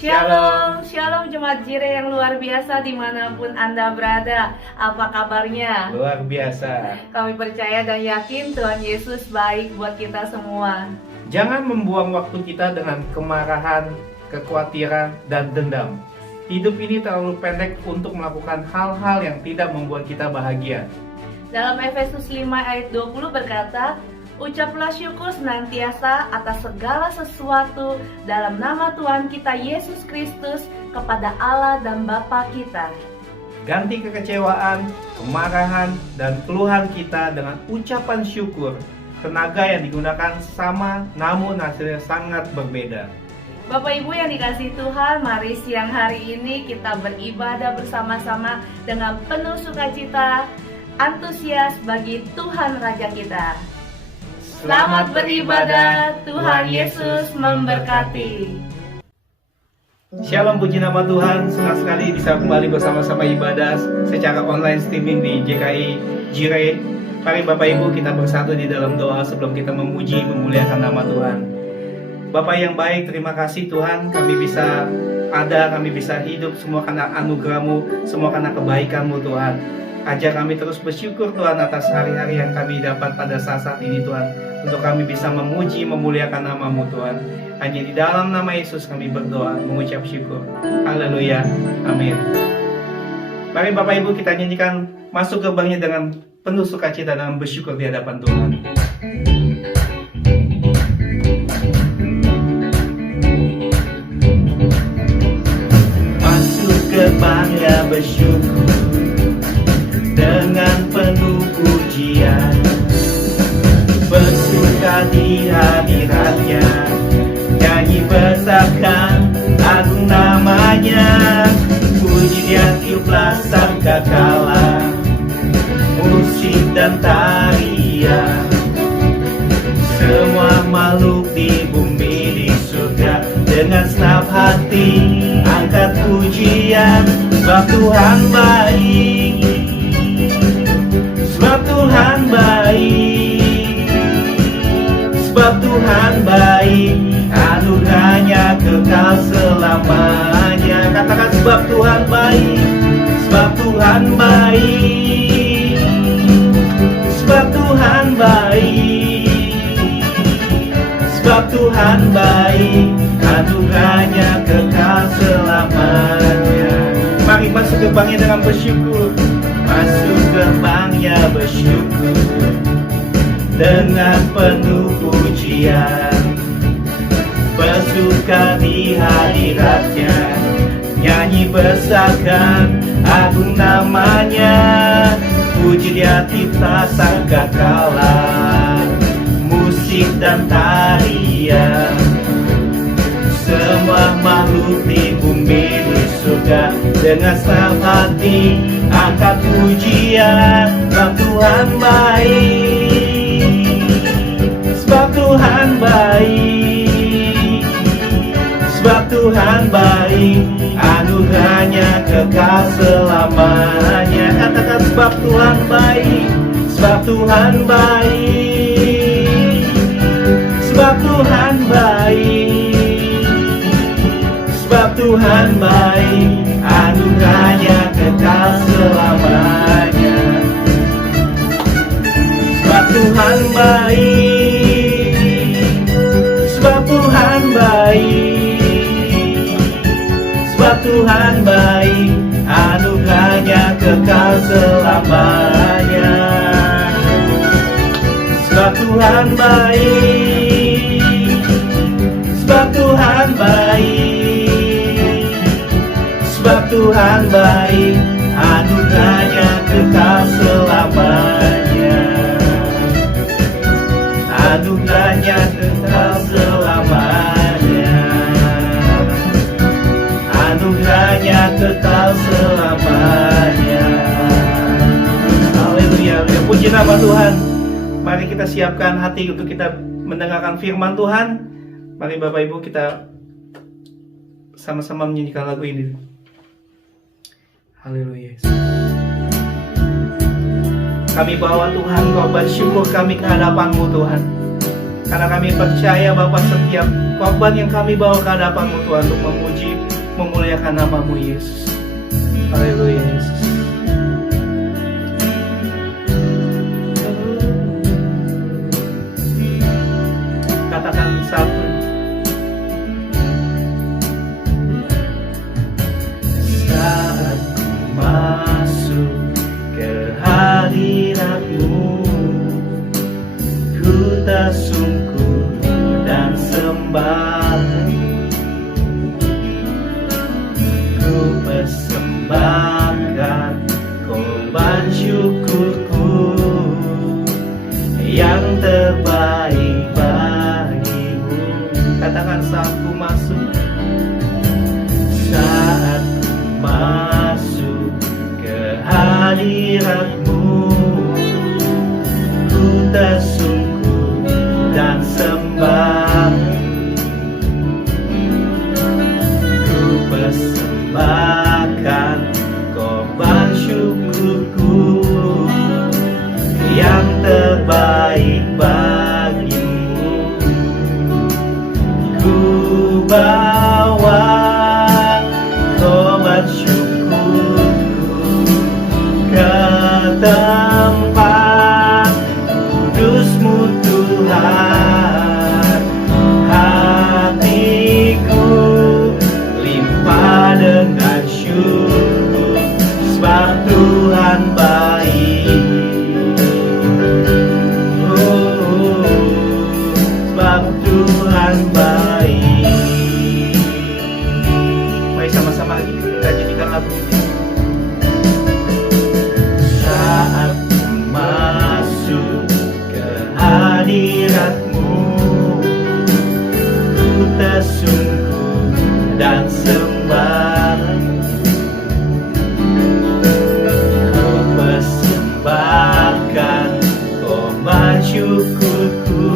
Shalom, shalom Jemaat Jireh yang luar biasa dimanapun Anda berada. Apa kabarnya? Luar biasa. Kami percaya dan yakin Tuhan Yesus baik buat kita semua. Jangan membuang waktu kita dengan kemarahan, kekhawatiran, dan dendam. Hidup ini terlalu pendek untuk melakukan hal-hal yang tidak membuat kita bahagia. Dalam Efesus 5 ayat 20 berkata, ucaplah syukur senantiasa atas segala sesuatu dalam nama Tuhan kita Yesus Kristus kepada Allah dan Bapa kita. Ganti kekecewaan, kemarahan, dan keluhan kita dengan ucapan syukur. Tenaga yang digunakan sama, namun hasilnya sangat berbeda. Bapak Ibu yang dikasihi Tuhan, mari siang hari ini kita beribadah bersama-sama dengan penuh sukacita, antusias bagi Tuhan Raja kita. Selamat beribadah, Tuhan Yesus memberkati. Shalom, puji nama Tuhan. Senang sekali bisa kembali bersama-sama ibadah secara online streaming di JKI Jireh. Mari Bapak Ibu kita bersatu di dalam doa sebelum kita memuji, memuliakan nama Tuhan. Bapak yang baik, terima kasih Tuhan, kami bisa ada, kami bisa hidup semua karena anugerah-Mu, semua karena kebaikan-Mu Tuhan. Ajar kami terus bersyukur Tuhan atas hari-hari yang kami dapat pada saat ini Tuhan, untuk kami bisa memuji, memuliakan nama-Mu Tuhan. Hanya di dalam nama Yesus kami berdoa, mengucap syukur. Haleluya, amin. Mari Bapak Ibu kita nyanyikan Masuk Gerbangnya dengan penuh sukacita dan bersyukur di hadapan Tuhan. Masuk gerbangnya bersyukur dengan penuh pujian, bersuka di hadiratnya, nyanyi bersabkan agung namanya, puji dia tiuplah sangkakala, musik dan tarian, semua makhluk di bumi di surga dengan senap hati angkat pujian, sebab Tuhan baik. Sebab Tuhan baik, sebab Tuhan baik, anugerahnya kekal selamanya. Katakan sebab Tuhan baik, sebab Tuhan baik, sebab Tuhan baik, sebab Tuhan baik, anugerahnya kekal selamanya. Mari masuk gerbangnya dengan bersyukur. Masuk gerbangnya bersyukur dengan penuh pujian, bersuka di hadiratnya, nyanyi bersabkan agung namanya, puji dia tiuplah sangkakala, musik dan tarian, semua makhluk di bumi di surga dengan senang hati angkat pujian, sebab Tuhan baik, sebab Tuhan baik, sebab Tuhan baik, anugerahnya kekal selamanya. Katakan sebab Tuhan baik, sebab Tuhan baik, sebab Tuhan baik, sebab Tuhan baik, anugerahnya kekal selamanya. Sebab Tuhan baik, sebab Tuhan baik, sebab Tuhan baik, anugerahnya kekal selamanya. Sebab Tuhan baik, sebab Tuhan baik, sebab Tuhan baik, anugerahnya kekal selamanya. Anugerahnya kekal selamanya. Anugerahnya kekal selamanya. Haleluya, puji nama Tuhan. Mari kita siapkan hati untuk kita mendengarkan firman Tuhan. Mari Bapak Ibu kita sama-sama menyanyikan lagu ini. Haleluya. Kami bawa Tuhan korban syukur kami ke hadapan-Mu Tuhan. Karena kami percaya Bapa, setiap korban yang kami bawa ke hadapan-Mu Tuhan untuk memuji, memuliakan nama-Mu Yesus. Haleluya Yesus. Katakan satu. Saat ku masuk ke hadirat-Mu, ku tak sungguh dan sembah. Ku persembahkan korban syukurku yang terbaik bagimu. Katakan saat ku masuk. Saat ku masuk ke hadirat-Mu, ku tersungkur dan sembah. Ku persembahkan korban syukurku yang terbaik bagimu. Ku bawa korban syukurku ke tempat kudus-Mu Tuhan. Hatiku limpah dengan syukur, sebab Tuhan baik. Sebab Tuhan baik. Mari sama-sama kita nyanyikan lagu ini. Saat ku masuk ke hadirat-Mu, ku tersungkur dan sembah. Ku persembahkan korban syukurku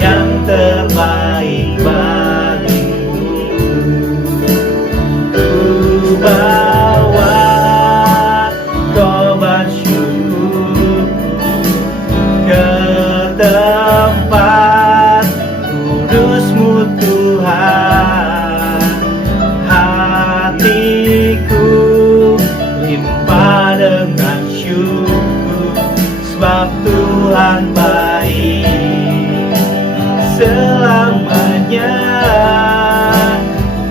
yang terbaik bagimu. Ku bawa korban syukurku ke tempat kudus-Mu Tuhan. Hatiku limpah dengan syukur, sebab Tuhan baik. Selamanya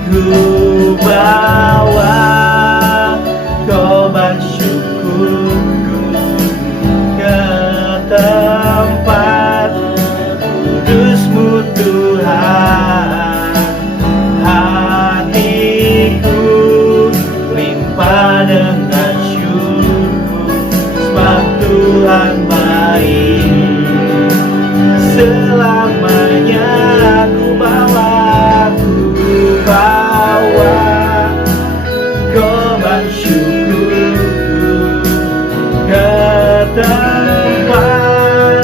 ku bawa korban syukurku ke tempat kudus-Mu Tuhan. Hatiku limpah dengan syukur, sebab Tuhan baik. Selamanya ku bawa korban syukurku ke tempat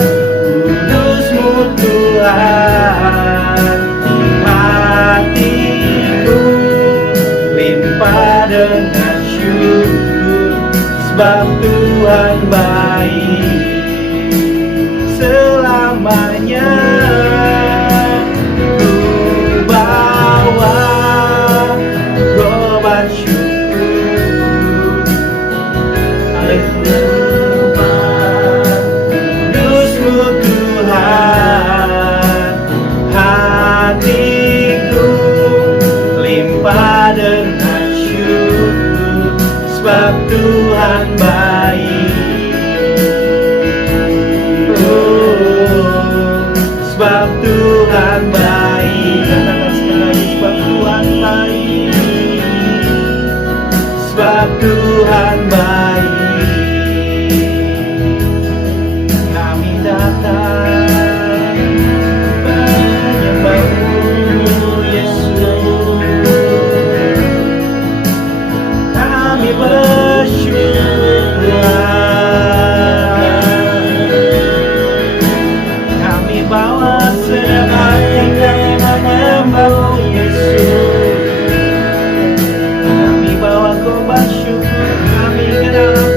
kudus-Mu Tuhan. Hatiku limpah dengan syukur, sebab Tuhan baik. Selamanya ku bawa korban syukur. Haleluya. Kudus-Mu Tuhan. Hatiku limpah dengan syukur, sebab Tuhan baik. Sebab Tuhan baik. Katakan sekali lagi, sebab Tuhan baik. Sebab Tuhan baik. Kami datang menyembah-Mu Yesus. Kami bersyukur. Bawa segenap hati kami menyembah-Mu Yesus. Kami bawa korban syukur kami ke dalam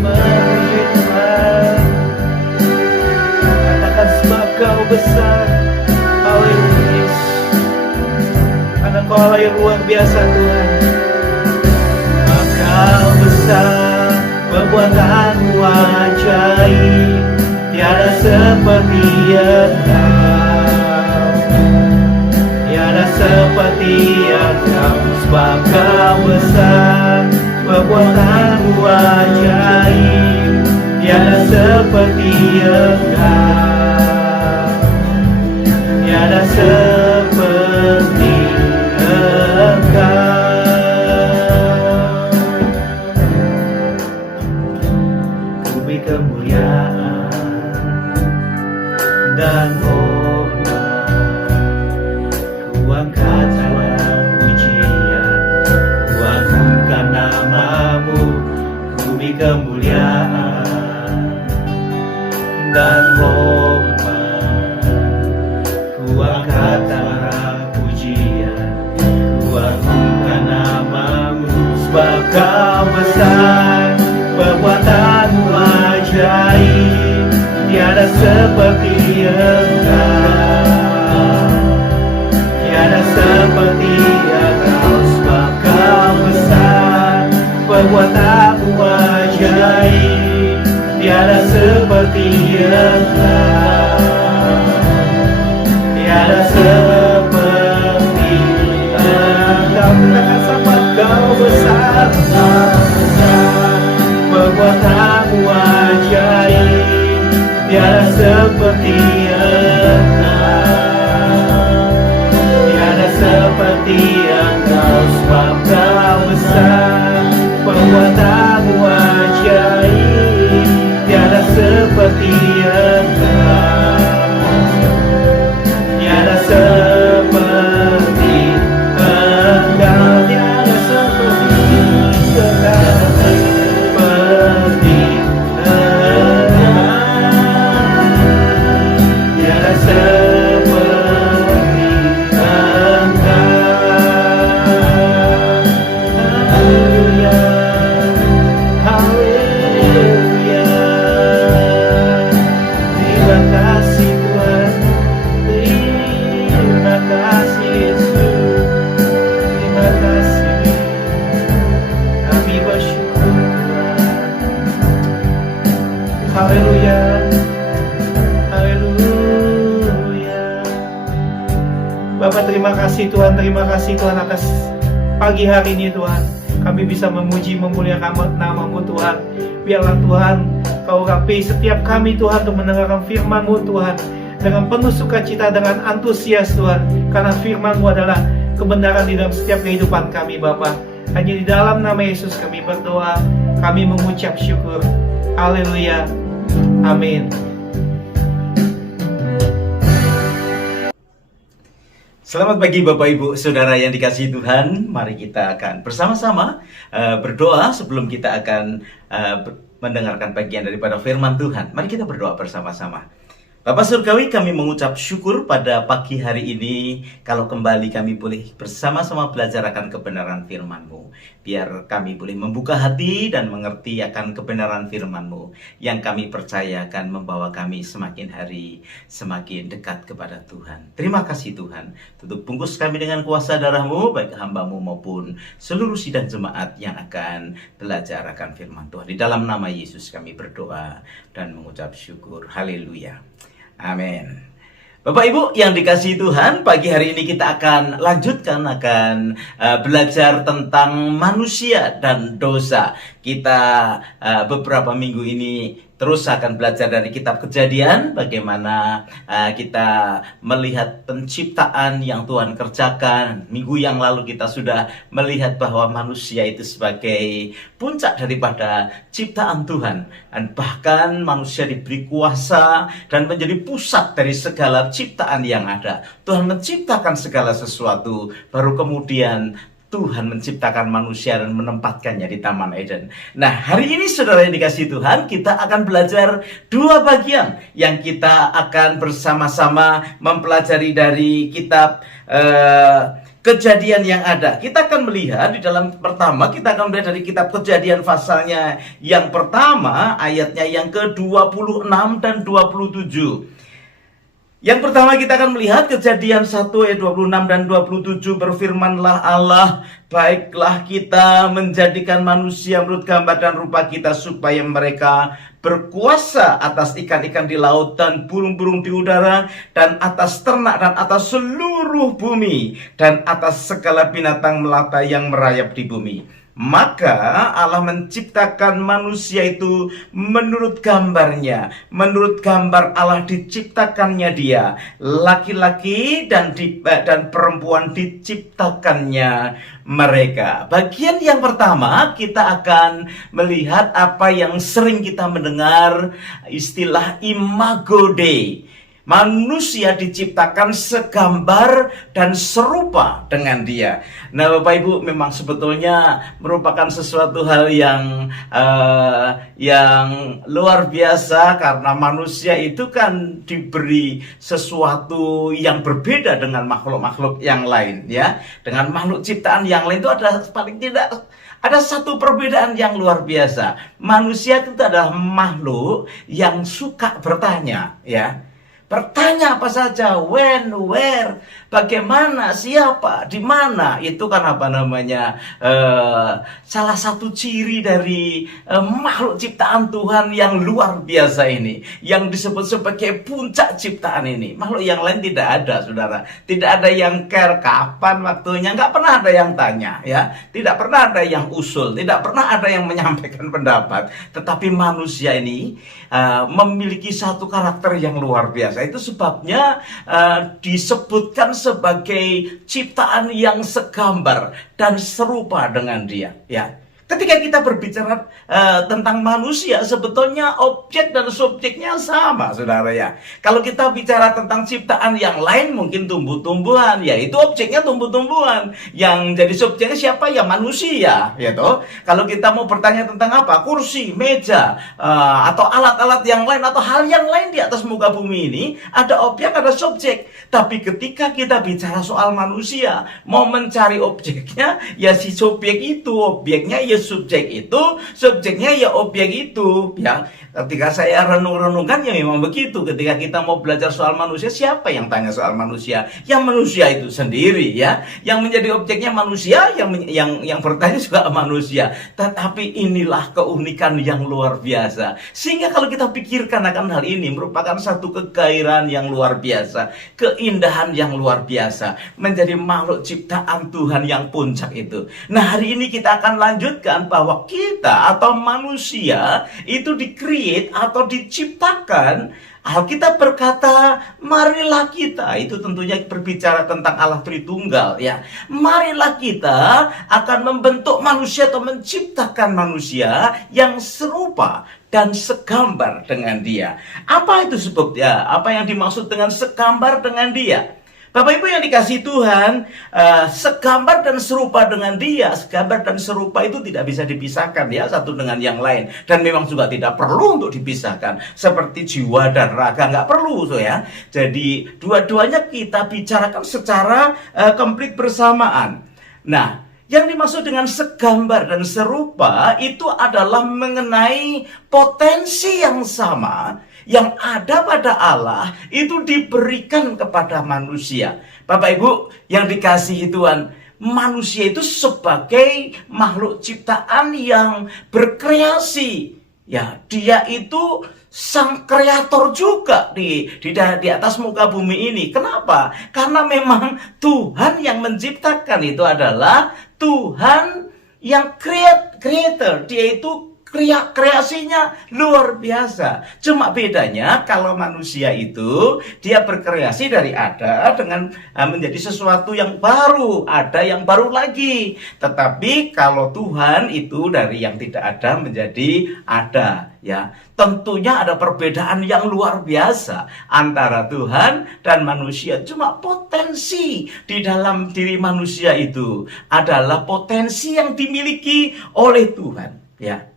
memuji Tuhan. Katakan sebab Kau besar. Haleluya. Karena Kau Allah yang luar biasa Tuhan. Kau besar, perbuatanmu ajaib, tiada seperti Engkau, tiada seperti Engkau. Sebab Kau besar, perbuatanmu ajaib, tiada seperti Engkau, tiada seperti Engkau. Kemuliaan dan hormat, Ku angkat dalam pujian, Ku agungkan nama-Mu. Ku beri kemuliaan dan hormat, Ku angkat dalam pujian, Ku agungkan nama-Mu. Sebab Kau besar, perbuatanmu ajaib, tiada seperti Engkau, tiada seperti Engkau. Sebab Kau besar, perbuatanmu ajaib, tiada seperti Engkau, tiada seperti Engkau. Katakan sama Kau besar, perbuatanmu ajaib, tiada seperti Engkau, tiada seperti Engkau. Sebab Kau besar, perbuatanmu ajaib, tiada seperti Engkau, tiada seperti Engkau, tiada seperti haleluya, haleluya. Bapak terima kasih Tuhan atas pagi hari ini Tuhan. Kami bisa memuji, memuliakan nama-Mu Tuhan. Biarlah Tuhan Kau urapi setiap kami Tuhan untuk mendengarkan firman-Mu Tuhan, dengan penuh sukacita, dengan antusias Tuhan. Karena firman-Mu adalah kebenaran di dalam setiap kehidupan kami Bapa. Hanya di dalam nama Yesus kami berdoa, kami mengucap syukur. Haleluya. Amin. Selamat pagi Bapak Ibu Saudara yang dikasihi Tuhan. Mari kita akan bersama-sama berdoa sebelum kita akan mendengarkan bagian daripada firman Tuhan. Mari kita berdoa bersama-sama. Bapak Surgawi, kami mengucap syukur pada pagi hari ini kalau kembali kami boleh bersama-sama belajar akan kebenaran firman-Mu. Biar kami boleh membuka hati dan mengerti akan kebenaran firman-Mu yang kami percaya akan membawa kami semakin hari semakin dekat kepada Tuhan. Terima kasih Tuhan. Tutup bungkus kami dengan kuasa darah-Mu, baik hamba-Mu maupun seluruh sidang jemaat yang akan belajar akan firman Tuhan. Di dalam nama Yesus kami berdoa dan mengucap syukur. Haleluya. Amin. Bapak Ibu yang dikasihi Tuhan, pagi hari ini kita akan lanjutkan belajar tentang manusia dan dosa. Kita beberapa minggu ini terus akan belajar dari kitab Kejadian, bagaimana kita melihat penciptaan yang Tuhan kerjakan. Minggu yang lalu kita sudah melihat bahwa manusia itu sebagai puncak daripada ciptaan Tuhan. Dan bahkan manusia diberi kuasa dan menjadi pusat dari segala ciptaan yang ada. Tuhan menciptakan segala sesuatu, baru kemudian Tuhan menciptakan manusia dan menempatkannya di Taman Eden. Nah, hari ini saudara yang dikasihi Tuhan, kita akan belajar dua bagian yang kita akan bersama-sama mempelajari dari kitab kejadian yang ada. Kita akan melihat di dalam pertama, kita akan melihat dari kitab Kejadian pasalnya yang pertama, ayatnya yang ke-26 dan 27. Yang pertama kita akan melihat Kejadian 1 ayat 26 dan 27. Berfirmanlah Allah, baiklah kita menjadikan manusia menurut gambar dan rupa kita, supaya mereka berkuasa atas ikan-ikan di laut dan burung-burung di udara, dan atas ternak dan atas seluruh bumi, dan atas segala binatang melata yang merayap di bumi. Maka Allah menciptakan manusia itu menurut gambarnya. Menurut gambar Allah diciptakannya dia. Laki-laki dan perempuan diciptakannya mereka. Bagian yang pertama kita akan melihat apa yang sering kita mendengar, istilah imago Dei. Manusia diciptakan segambar dan serupa dengan dia. Nah, Bapak Ibu, memang sebetulnya merupakan sesuatu hal yang luar biasa, karena manusia itu kan diberi sesuatu yang berbeda dengan makhluk-makhluk yang lain, ya. Dengan makhluk ciptaan yang lain itu ada paling tidak ada satu perbedaan yang luar biasa. Manusia itu adalah makhluk yang suka bertanya, ya. Bertanya apa saja, when, where, bagaimana, siapa, di mana. Itu kan salah satu ciri dari makhluk ciptaan Tuhan yang luar biasa ini, yang disebut sebagai puncak ciptaan ini. Makhluk yang lain tidak ada, saudara. Tidak ada yang care kapan waktunya, nggak pernah ada yang tanya, ya. Tidak pernah ada yang usul, tidak pernah ada yang menyampaikan pendapat. Tetapi manusia ini memiliki satu karakter yang luar biasa. Itu sebabnya disebutkan sebagai ciptaan yang segambar dan serupa dengan dia, ya. Ketika kita berbicara tentang manusia, sebetulnya objek dan subjeknya sama, saudara, ya. Kalau kita bicara tentang ciptaan yang lain, mungkin tumbuh-tumbuhan, ya itu objeknya tumbuh-tumbuhan. Yang jadi subjeknya siapa? Ya manusia, ya toh. Kalau kita mau bertanya tentang apa? Kursi, meja, atau alat-alat yang lain, atau hal yang lain di atas muka bumi ini, ada objek, ada subjek. Tapi ketika kita bicara soal manusia, mau mencari objeknya, ya si subjek itu, objeknya ya subjek itu, subjeknya ya objek itu, ya. Ketika saya renung-renungkan, ya memang begitu. Ketika kita mau belajar soal manusia, siapa yang tanya soal manusia? Yang manusia itu sendiri, ya. Yang menjadi objeknya manusia, yang bertanya juga manusia. Tetapi inilah keunikan yang luar biasa. Sehingga kalau kita pikirkan akan hal ini, merupakan satu kegairahan yang luar biasa, keindahan yang luar biasa, menjadi makhluk ciptaan Tuhan yang puncak itu. Nah, hari ini kita akan lanjutkan bahwa kita atau manusia itu di-create atau diciptakan. Alkitab berkata, marilah kita, itu tentunya berbicara tentang Allah Tritunggal, ya. Marilah kita akan membentuk manusia atau menciptakan manusia yang serupa dan segambar dengan dia. Apa itu sebabnya? Apa yang dimaksud dengan segambar dengan dia? Bapak Ibu yang dikasihi Tuhan, segambar dan serupa dengan dia. Segambar dan serupa itu tidak bisa dipisahkan, ya, satu dengan yang lain. Dan memang juga tidak perlu untuk dipisahkan. Seperti jiwa dan raga, nggak perlu, so, ya. Jadi dua-duanya kita bicarakan secara komplit bersamaan. Nah, yang dimaksud dengan segambar dan serupa itu adalah mengenai potensi yang sama yang ada pada Allah itu diberikan kepada manusia. Bapak Ibu yang dikasihi Tuhan, manusia itu sebagai makhluk ciptaan yang berkreasi. Ya, dia itu sang kreator juga di atas muka bumi ini. Kenapa? Karena memang Tuhan yang menciptakan itu adalah Tuhan yang creator. Dia itu kreasinya luar biasa. Cuma bedanya kalau manusia itu dia berkreasi dari ada dengan menjadi sesuatu yang baru, ada yang baru lagi. Tetapi kalau Tuhan itu dari yang tidak ada menjadi ada, ya. Tentunya ada perbedaan yang luar biasa antara Tuhan dan manusia. Cuma potensi di dalam diri manusia itu adalah potensi yang dimiliki oleh Tuhan, ya.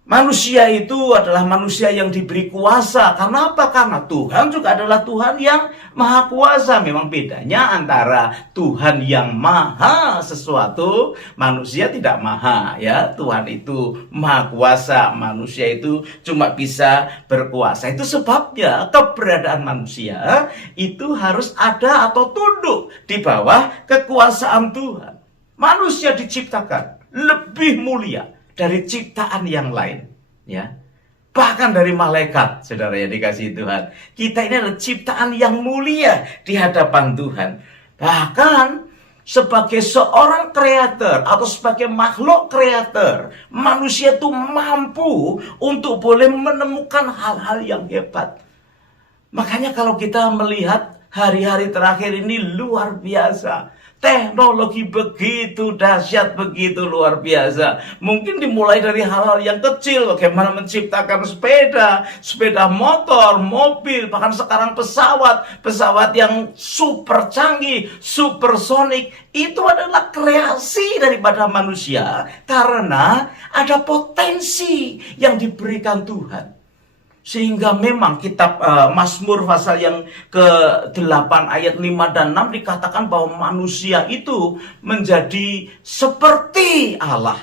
Manusia itu adalah manusia yang diberi kuasa. Karena apa? Karena Tuhan juga adalah Tuhan yang maha kuasa. Memang bedanya antara Tuhan yang maha sesuatu, manusia tidak maha, ya. Tuhan itu maha kuasa, manusia itu cuma bisa berkuasa. Itu sebabnya keberadaan manusia itu harus ada atau tunduk di bawah kekuasaan Tuhan. Manusia diciptakan lebih mulia dari ciptaan yang lain, ya. Bahkan dari malaikat, saudara yang dikasihi Tuhan. Kita ini adalah ciptaan yang mulia di hadapan Tuhan. Bahkan sebagai seorang kreator atau sebagai makhluk kreator, manusia itu mampu untuk boleh menemukan hal-hal yang hebat. Makanya kalau kita melihat hari-hari terakhir ini luar biasa. Teknologi begitu dahsyat, begitu luar biasa. Mungkin dimulai dari hal-hal yang kecil, bagaimana menciptakan sepeda motor, mobil, bahkan sekarang pesawat yang super canggih, supersonik. Itu adalah kreasi daripada manusia karena ada potensi yang diberikan Tuhan. Sehingga memang kitab Mazmur pasal yang ke-8 ayat 5 dan 6 dikatakan bahwa manusia itu menjadi seperti Allah.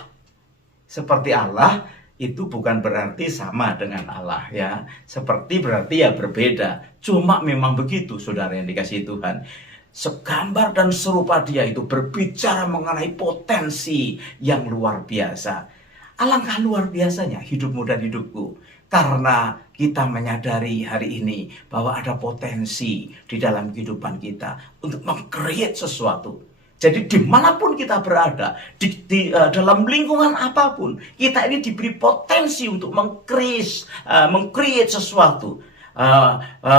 Seperti Allah itu bukan berarti sama dengan Allah, ya. Seperti berarti ya berbeda. Cuma memang begitu, saudara yang dikasihi Tuhan. Segambar dan serupa dia itu berbicara mengenai potensi yang luar biasa. Alangkah luar biasanya hidupmu dan hidupku. Karena kita menyadari hari ini bahwa ada potensi di dalam kehidupan kita untuk meng-create sesuatu. Jadi dimanapun kita berada, dalam lingkungan apapun, kita ini diberi potensi untuk meng-create sesuatu.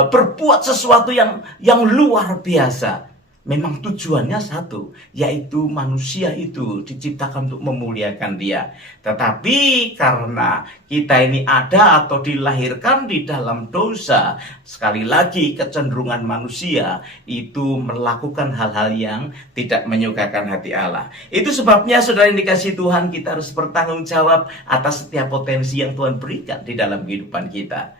Berbuat sesuatu yang luar biasa. Memang tujuannya satu, yaitu manusia itu diciptakan untuk memuliakan dia. Tetapi karena kita ini ada atau dilahirkan di dalam dosa, sekali lagi kecenderungan manusia itu melakukan hal-hal yang tidak menyukakan hati Allah. Itu sebabnya saudara yang dikasihi Tuhan, kita harus bertanggung jawab atas setiap potensi yang Tuhan berikan di dalam kehidupan kita.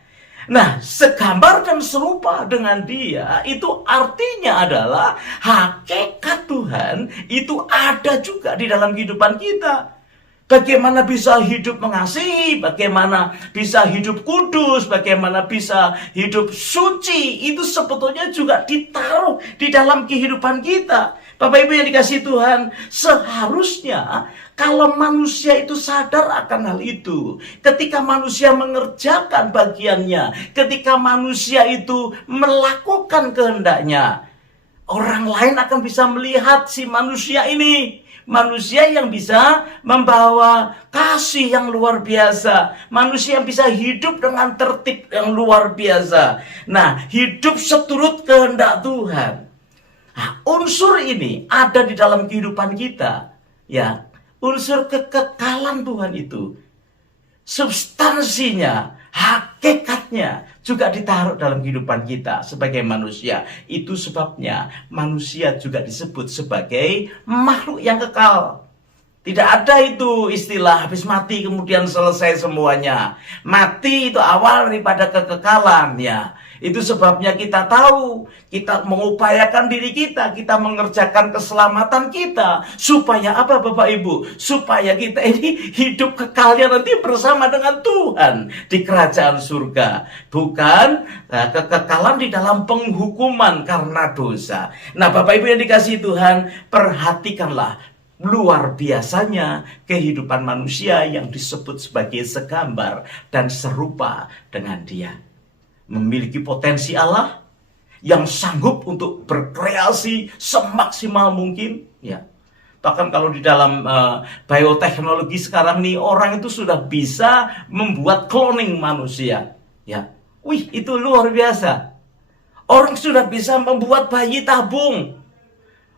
Nah, segambar dan serupa dengan dia, itu artinya adalah hakikat Tuhan itu ada juga di dalam kehidupan kita. Bagaimana bisa hidup mengasihi, bagaimana bisa hidup kudus, bagaimana bisa hidup suci, itu sebetulnya juga ditaruh di dalam kehidupan kita. Bapak Ibu yang dikasihi Tuhan, seharusnya kalau manusia itu sadar akan hal itu, ketika manusia mengerjakan bagiannya, ketika manusia itu melakukan kehendaknya, orang lain akan bisa melihat si manusia ini. Manusia yang bisa membawa kasih yang luar biasa. Manusia yang bisa hidup dengan tertib yang luar biasa. Nah, hidup seturut kehendak Tuhan. Nah, unsur ini ada di dalam kehidupan kita. Ya, unsur kekekalan Tuhan itu. Substansinya, hakikatnya juga ditaruh dalam kehidupan kita sebagai manusia. Itu sebabnya manusia juga disebut sebagai makhluk yang kekal. Tidak ada itu istilah habis mati kemudian selesai semuanya. Mati itu awal daripada kekekalan, ya. Itu sebabnya kita tahu, kita mengupayakan diri kita mengerjakan keselamatan kita. Supaya apa Bapak Ibu? Supaya kita ini hidup kekalnya nanti bersama dengan Tuhan di kerajaan surga. Bukan kekekalan di dalam penghukuman karena dosa. Nah Bapak Ibu yang dikasihi Tuhan, perhatikanlah luar biasanya kehidupan manusia yang disebut sebagai segambar dan serupa dengan dia. Memiliki potensi Allah yang sanggup untuk berkreasi semaksimal mungkin, ya. Bahkan kalau di dalam bioteknologi sekarang nih, orang itu sudah bisa membuat cloning manusia, ya. Wih, itu luar biasa. Orang sudah bisa membuat bayi tabung,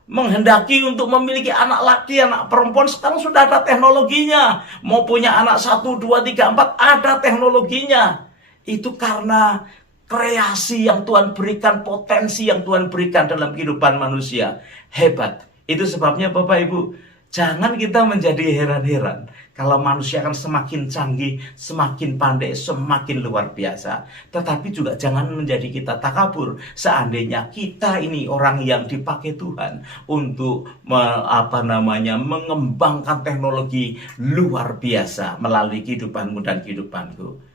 menghendaki untuk memiliki anak laki, anak perempuan, sekarang sudah ada teknologinya. Mau punya anak 1, 2, 3, 4, ada teknologinya. Itu karena kreasi yang Tuhan berikan, potensi yang Tuhan berikan dalam kehidupan manusia. Hebat. Itu sebabnya Bapak Ibu, Jangan kita menjadi heran-heran kalau manusia akan semakin canggih, semakin pandai, semakin luar biasa. Tetapi juga jangan menjadi kita takabur. Seandainya kita ini orang yang dipakai Tuhan untuk mengembangkan teknologi luar biasa melalui kehidupanmu dan kehidupanku.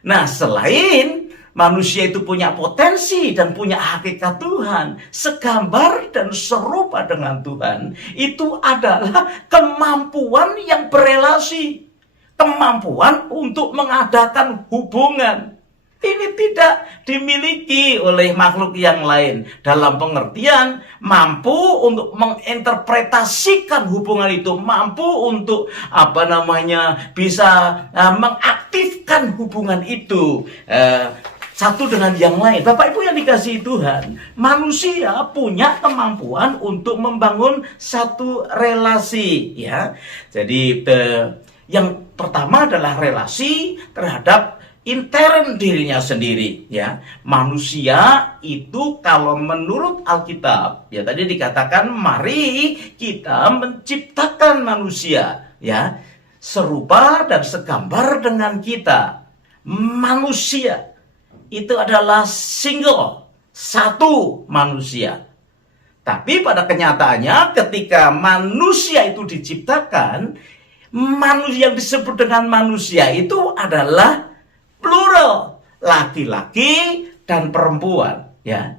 Nah, selain manusia itu punya potensi dan punya hakikat Tuhan, segambar dan serupa dengan Tuhan, itu adalah kemampuan yang berelasi, kemampuan untuk mengadakan hubungan. Ini tidak dimiliki oleh makhluk yang lain. Dalam pengertian, mampu untuk menginterpretasikan hubungan itu, mampu untuk bisa mengaktifkan hubungan itu satu dengan yang lain. Bapak Ibu yang dikasihi Tuhan, manusia punya kemampuan untuk membangun satu relasi, ya. Jadi yang pertama adalah relasi terhadap intern dirinya sendiri, ya. Manusia itu kalau menurut Alkitab, ya tadi dikatakan mari kita menciptakan manusia, ya, serupa dan segambar dengan kita. Manusia itu adalah single, satu manusia. Tapi pada kenyataannya ketika manusia itu diciptakan, manusia yang disebut dengan manusia itu adalah plural, laki-laki dan perempuan, ya.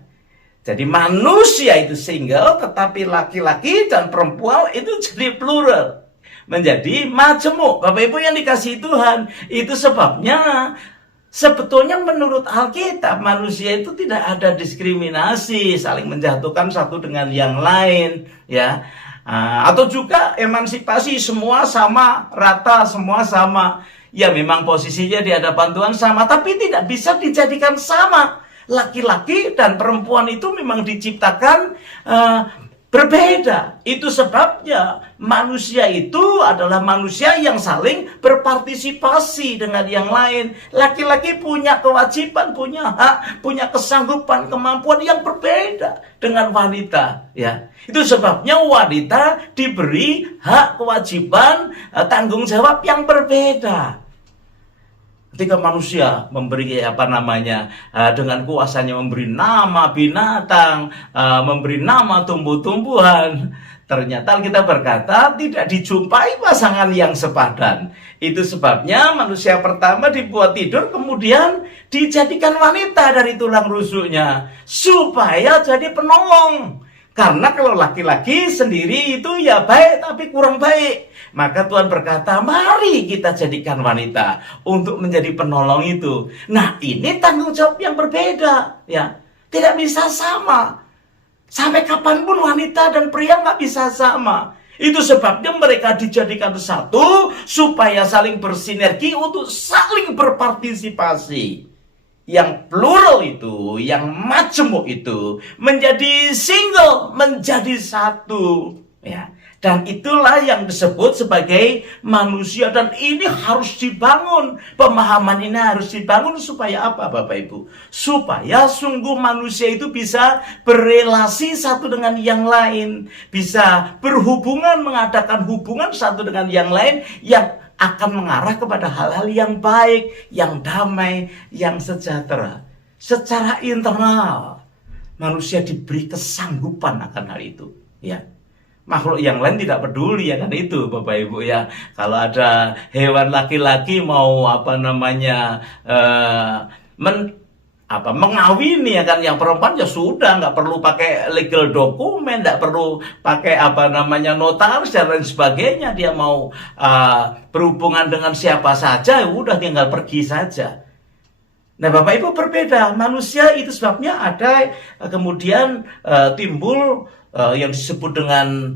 Jadi manusia itu single, tetapi laki-laki dan perempuan itu jadi plural, menjadi majemuk. Bapak Ibu yang dikasihi Tuhan, itu sebabnya sebetulnya menurut Alkitab manusia itu tidak ada diskriminasi, saling menjatuhkan satu dengan yang lain, ya. Atau juga emansipasi, semua sama, rata, semua sama. Ya memang posisinya di hadapan Tuhan sama, tapi tidak bisa dijadikan sama. Laki-laki dan perempuan itu memang diciptakan berbeda. Itu sebabnya manusia itu adalah manusia yang saling berpartisipasi dengan yang lain. Laki-laki punya kewajiban, punya hak, punya kesanggupan, kemampuan yang berbeda dengan wanita, ya. Itu sebabnya wanita diberi hak, kewajiban, tanggung jawab yang berbeda. Ketika manusia memberi dengan kuasanya memberi nama binatang, memberi nama tumbuh-tumbuhan, ternyata kita berkata tidak dijumpai pasangan yang sepadan. Itu sebabnya manusia pertama dibuat tidur, kemudian dijadikan wanita dari tulang rusuknya supaya jadi penolong. Karena kalau laki-laki sendiri itu ya baik tapi kurang baik. Maka Tuhan berkata, mari kita jadikan wanita untuk menjadi penolong itu. Nah, ini tanggung jawab yang berbeda, ya. Tidak bisa sama. Sampai kapanpun wanita dan pria nggak bisa sama. Itu sebabnya mereka dijadikan satu supaya saling bersinergi untuk saling berpartisipasi. Yang plural itu, yang majemuk itu menjadi single, menjadi satu, ya. Dan itulah yang disebut sebagai manusia. Dan ini harus dibangun. Pemahaman ini harus dibangun supaya apa Bapak Ibu? Supaya sungguh manusia itu bisa berelasi satu dengan yang lain. Bisa berhubungan, mengadakan hubungan satu dengan yang lain yang akan mengarah kepada hal-hal yang baik, yang damai, yang sejahtera. Secara internal, manusia diberi kesanggupan akan hal itu, ya. Makhluk yang lain tidak peduli akan itu Bapak Ibu, ya. Kalau ada hewan laki-laki mau mengawini ya kan yang perempuan, ya sudah, nggak perlu pakai legal dokumen, nggak perlu pakai notaris dan lain sebagainya. Dia mau berhubungan dengan siapa saja, ya udah tinggal pergi saja. Nah Bapak Ibu berbeda, manusia itu sebabnya ada kemudian timbul yang disebut dengan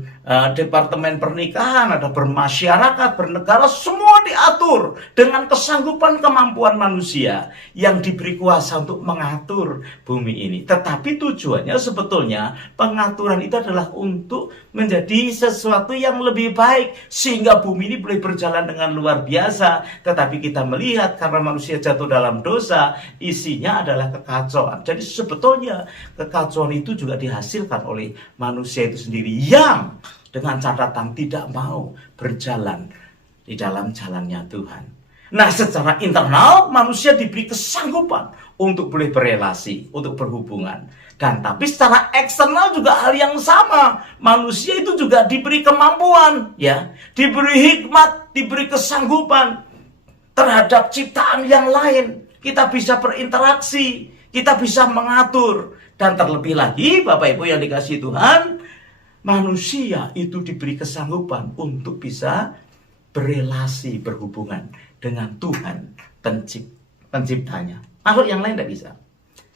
departemen pernikahan, ada bermasyarakat, bernegara, semua diatur dengan kesanggupan kemampuan manusia yang diberi kuasa untuk mengatur bumi ini. Tetapi tujuannya sebetulnya pengaturan itu adalah untuk menjadi sesuatu yang lebih baik sehingga bumi ini boleh berjalan dengan luar biasa. Tetapi kita melihat karena manusia jatuh dalam dosa, isinya adalah kekacauan. Jadi sebetulnya kekacauan itu juga dihasilkan oleh manusia itu sendiri yang dengan catatan tidak mau berjalan di dalam jalannya Tuhan. Nah, secara internal manusia diberi kesanggupan untuk boleh berelasi, untuk berhubungan. Dan tapi secara eksternal juga hal yang sama. Manusia itu juga diberi kemampuan, ya, diberi hikmat, diberi kesanggupan terhadap ciptaan yang lain. Kita bisa berinteraksi, kita bisa mengatur. Dan terlebih lagi, Bapak Ibu yang dikasihi Tuhan, manusia itu diberi kesanggupan untuk bisa berelasi, berhubungan dengan Tuhan penciptanya. Makhluk yang lain tidak bisa.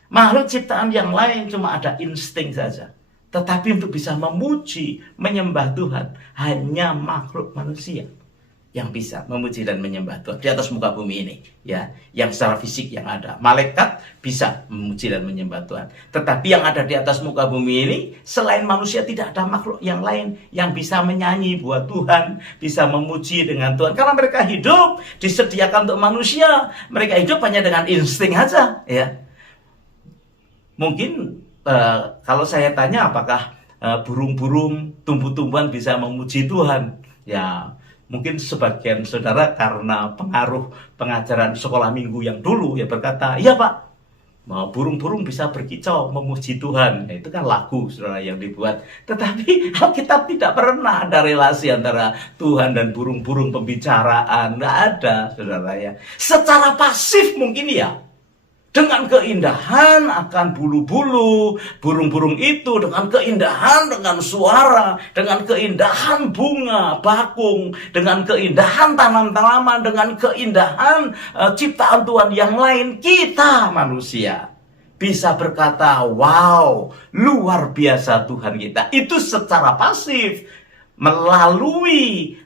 Makhluk ciptaan yang lain cuma ada insting saja. Tetapi untuk bisa memuji, menyembah Tuhan, hanya makhluk manusia yang bisa memuji dan menyembah Tuhan di atas muka bumi ini, ya, yang secara fisik yang ada. Malaikat bisa memuji dan menyembah Tuhan. Tetapi yang ada di atas muka bumi ini, selain manusia tidak ada makhluk yang lain yang bisa menyanyi buat Tuhan, bisa memuji dengan Tuhan. Karena mereka hidup disediakan untuk manusia, mereka hidup hanya dengan insting aja, ya. Mungkin kalau saya tanya apakah burung-burung, tumbuh-tumbuhan bisa memuji Tuhan, ya. Mungkin sebagian saudara karena pengaruh pengajaran sekolah minggu yang dulu ya berkata, iya Pak, burung-burung bisa berkicau memuji Tuhan. Nah, itu kan lagu saudara yang dibuat. Tetapi Alkitab tidak pernah ada relasi antara Tuhan dan burung-burung pembicaraan. Nggak ada saudara ya. Secara pasif mungkin ya. Dengan keindahan akan bulu-bulu burung-burung itu, dengan keindahan, dengan suara, dengan keindahan bunga, bakung, dengan keindahan tanam-tanaman, dengan keindahan ciptaan Tuhan yang lain, kita manusia bisa berkata, wow, luar biasa Tuhan kita. Itu secara pasif. Melalui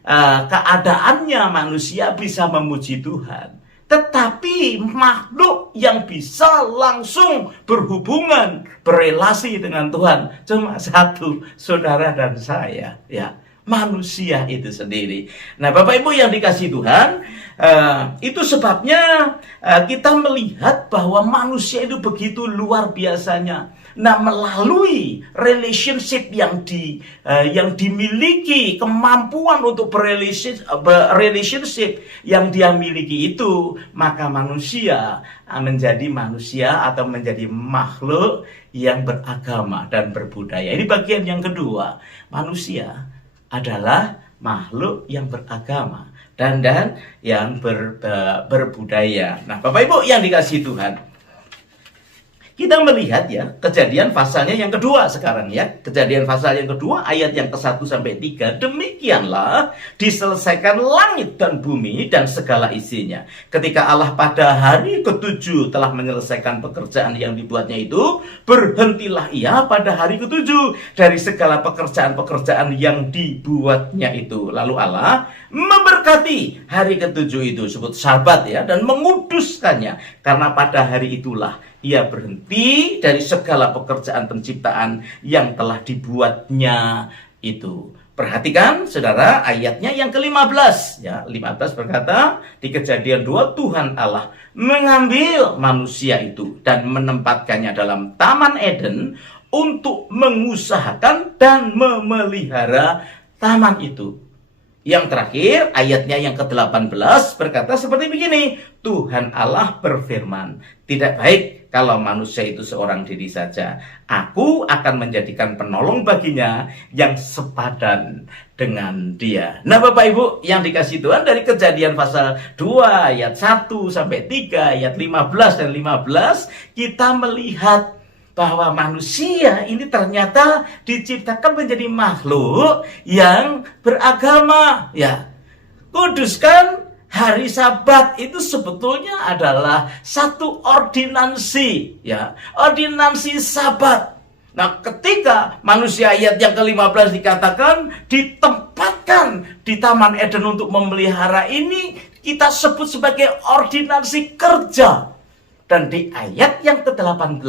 keadaannya manusia bisa memuji Tuhan. Tetapi makhluk yang bisa langsung berhubungan, berelasi dengan Tuhan cuma satu, saudara dan saya, ya, manusia itu sendiri. Nah, Bapak Ibu yang dikasihi Tuhan, itu sebabnya kita melihat bahwa manusia itu begitu luar biasanya. Nah, melalui relationship yang dimiliki, kemampuan untuk relationship yang dia miliki itu, maka manusia menjadi manusia atau menjadi makhluk yang beragama dan berbudaya. Ini bagian yang kedua. Manusia adalah makhluk yang beragama dan yang berbudaya. Nah, Bapak Ibu yang dikasihi Tuhan, kita melihat ya Kejadian pasalnya yang kedua sekarang ya. Kejadian pasal yang kedua ayat yang ke-1 sampai 3. Demikianlah diselesaikan langit dan bumi dan segala isinya. Ketika Allah pada hari ke-7 telah menyelesaikan pekerjaan yang dibuatnya itu, berhentilah ia pada hari ke-7 dari segala pekerjaan-pekerjaan yang dibuatnya itu. Lalu Allah memberkati hari ke-7 itu, sebut Sabat ya, dan menguduskannya, karena pada hari itulah ia berhenti dari segala pekerjaan penciptaan yang telah dibuatnya itu. Perhatikan saudara ayatnya yang ke-15 ya. 15 berkata, di Kejadian 2 Tuhan Allah mengambil manusia itu dan menempatkannya dalam Taman Eden untuk mengusahakan dan memelihara taman itu. Yang terakhir, ayatnya yang ke-18 berkata seperti begini. Tuhan Allah berfirman, tidak baik kalau manusia itu seorang diri saja. Aku akan menjadikan penolong baginya yang sepadan dengan dia. Nah, Bapak Ibu yang dikasihi Tuhan, dari Kejadian pasal 2 ayat 1 sampai 3, ayat 15 dan 15, kita melihat bahwa manusia ini ternyata diciptakan menjadi makhluk yang beragama, ya. Kuduskan hari Sabat itu sebetulnya adalah satu ordinansi, ya. Ordinansi Sabat. Nah, ketika manusia ayat yang ke-15 dikatakan ditempatkan di Taman Eden untuk memelihara ini, kita sebut sebagai ordinansi kerja. Dan di ayat yang ke-18,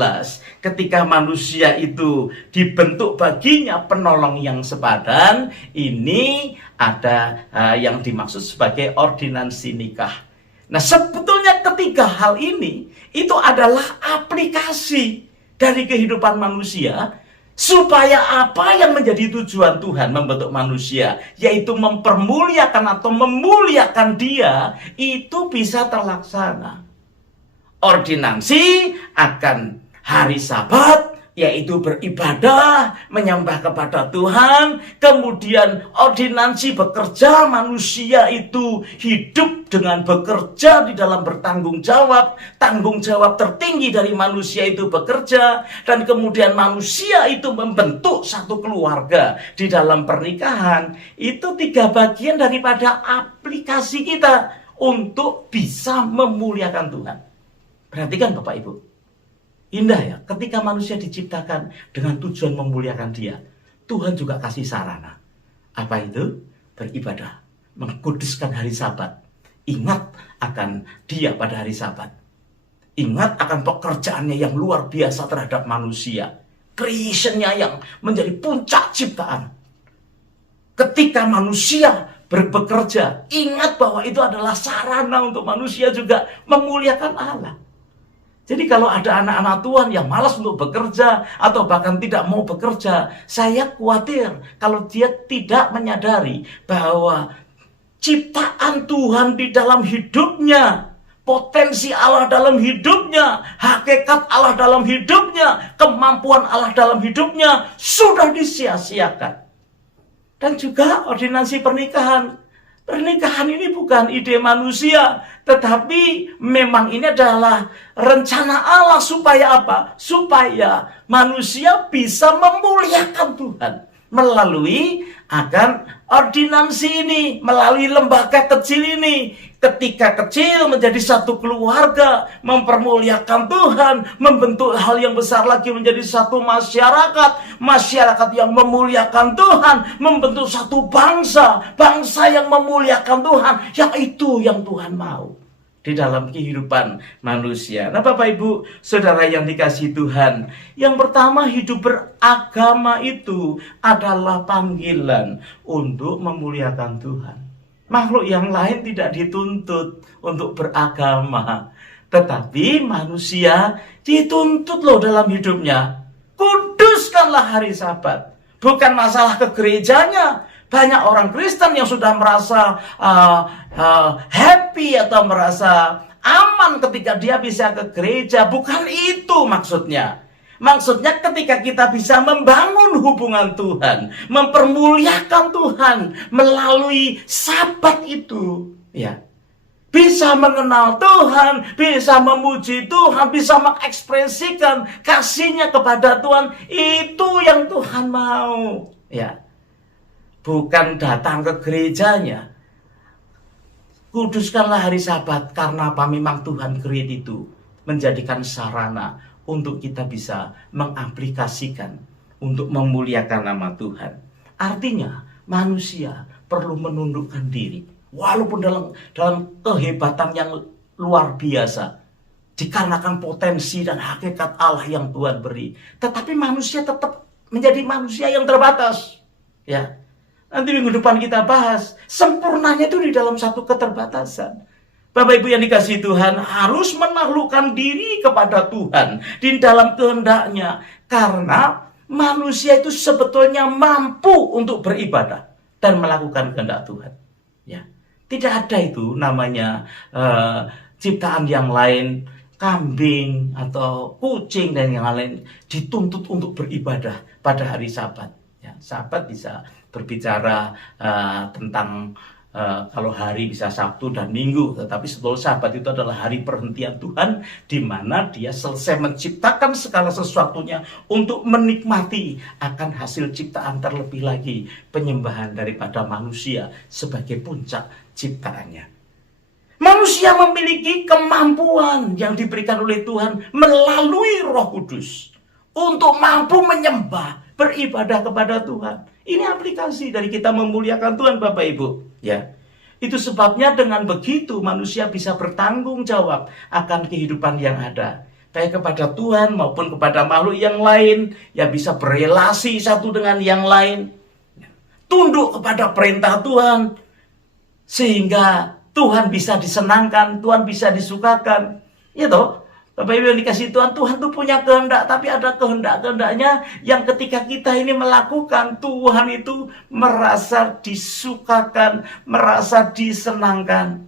ketika manusia itu dibentuk baginya penolong yang sepadan, ini ada yang dimaksud sebagai ordinansi nikah. Nah, sebetulnya ketiga hal ini, itu adalah aplikasi dari kehidupan manusia Supaya apa yang menjadi tujuan Tuhan membentuk manusia, yaitu mempermuliakan atau memuliakan Dia, itu bisa terlaksana. Ordinansi akan hari Sabat, yaitu beribadah, menyembah kepada Tuhan. Kemudian ordinansi bekerja, manusia itu hidup dengan bekerja di dalam bertanggung jawab. Tanggung jawab tertinggi dari manusia itu bekerja. Dan kemudian manusia itu membentuk satu keluarga di dalam pernikahan. Itu 3 bagian daripada aplikasi kita untuk bisa memuliakan Tuhan. Perhatikan Bapak Ibu. Indah ya, ketika manusia diciptakan dengan tujuan memuliakan Dia, Tuhan juga kasih sarana. Apa itu? Beribadah, mengkuduskan hari Sabat. Ingat akan Dia pada hari Sabat. Ingat akan pekerjaannya yang luar biasa terhadap manusia. Creation-nya yang menjadi puncak ciptaan. Ketika manusia bekerja, ingat bahwa itu adalah sarana untuk manusia juga memuliakan Allah. Jadi kalau ada anak-anak Tuhan yang malas untuk bekerja atau bahkan tidak mau bekerja, saya khawatir kalau dia tidak menyadari bahwa ciptaan Tuhan di dalam hidupnya, potensi Allah dalam hidupnya, hakikat Allah dalam hidupnya, kemampuan Allah dalam hidupnya sudah disia-siakan. Dan juga ordinansi pernikahan. Pernikahan ini bukan ide manusia, tetapi memang ini adalah rencana Allah supaya apa? Supaya manusia bisa memuliakan Tuhan melalui akan ordinansi ini, melalui lembaga kecil ini. Ketika kecil menjadi satu keluarga, mempermuliakan Tuhan, membentuk hal yang besar lagi menjadi satu masyarakat. Masyarakat yang memuliakan Tuhan, membentuk satu bangsa. Bangsa yang memuliakan Tuhan, yang itu yang Tuhan mau di dalam kehidupan manusia. Nah Bapak Ibu, Saudara yang dikasihi Tuhan, yang pertama hidup beragama itu adalah panggilan untuk memuliakan Tuhan. Makhluk yang lain tidak dituntut untuk beragama, tetapi manusia dituntut loh dalam hidupnya. Kuduskanlah hari Sabat. Bukan masalah ke gerejanya. Banyak orang Kristen yang sudah merasa happy atau merasa aman ketika dia bisa ke gereja. Bukan itu maksudnya. Maksudnya ketika kita bisa membangun hubungan Tuhan, mempermuliakan Tuhan melalui Sabat itu, ya. Bisa mengenal Tuhan, bisa memuji Tuhan, bisa mengekspresikan kasihnya kepada Tuhan, itu yang Tuhan mau, ya. Bukan datang ke gerejanya. Kuduskanlah hari Sabat karena apa? Memang Tuhan create itu menjadikan sarana untuk kita bisa mengaplikasikan untuk memuliakan nama Tuhan. Artinya manusia perlu menundukkan diri walaupun dalam kehebatan yang luar biasa dikarenakan potensi dan hakikat Allah yang Tuhan beri. Tetapi manusia tetap menjadi manusia yang terbatas. Ya. Nanti minggu depan kita bahas sempurnanya itu di dalam satu keterbatasan. Bapak Ibu yang dikasihi Tuhan harus menaklukkan diri kepada Tuhan di dalam kehendaknya. Karena manusia itu sebetulnya mampu untuk beribadah dan melakukan kehendak Tuhan. Ya. Tidak ada itu namanya ciptaan yang lain, kambing atau kucing dan yang lain dituntut untuk beribadah pada hari Sabat. Ya, Sabat bisa berbicara tentang kalau hari bisa Sabtu dan Minggu, tetapi sebetulnya Sabat itu adalah hari perhentian Tuhan, di mana Dia selesai menciptakan segala sesuatunya untuk menikmati akan hasil ciptaan, terlebih lagi penyembahan daripada manusia sebagai puncak ciptaannya. Manusia memiliki kemampuan yang diberikan oleh Tuhan melalui Roh Kudus untuk mampu menyembah, beribadah kepada Tuhan. Ini aplikasi dari kita memuliakan Tuhan, Bapak Ibu. Ya, itu sebabnya dengan begitu manusia bisa bertanggung jawab akan kehidupan yang ada, baik kepada Tuhan maupun kepada makhluk yang lain, yang bisa berelasi satu dengan yang lain, tunduk kepada perintah Tuhan, sehingga Tuhan bisa disenangkan, Tuhan bisa disukakan. Ya toh, Bapak Ibu yang dikasih Tuhan, Tuhan tuh punya kehendak, tapi ada kehendak-kehendaknya yang ketika kita ini melakukan, Tuhan itu merasa disukakan, merasa disenangkan.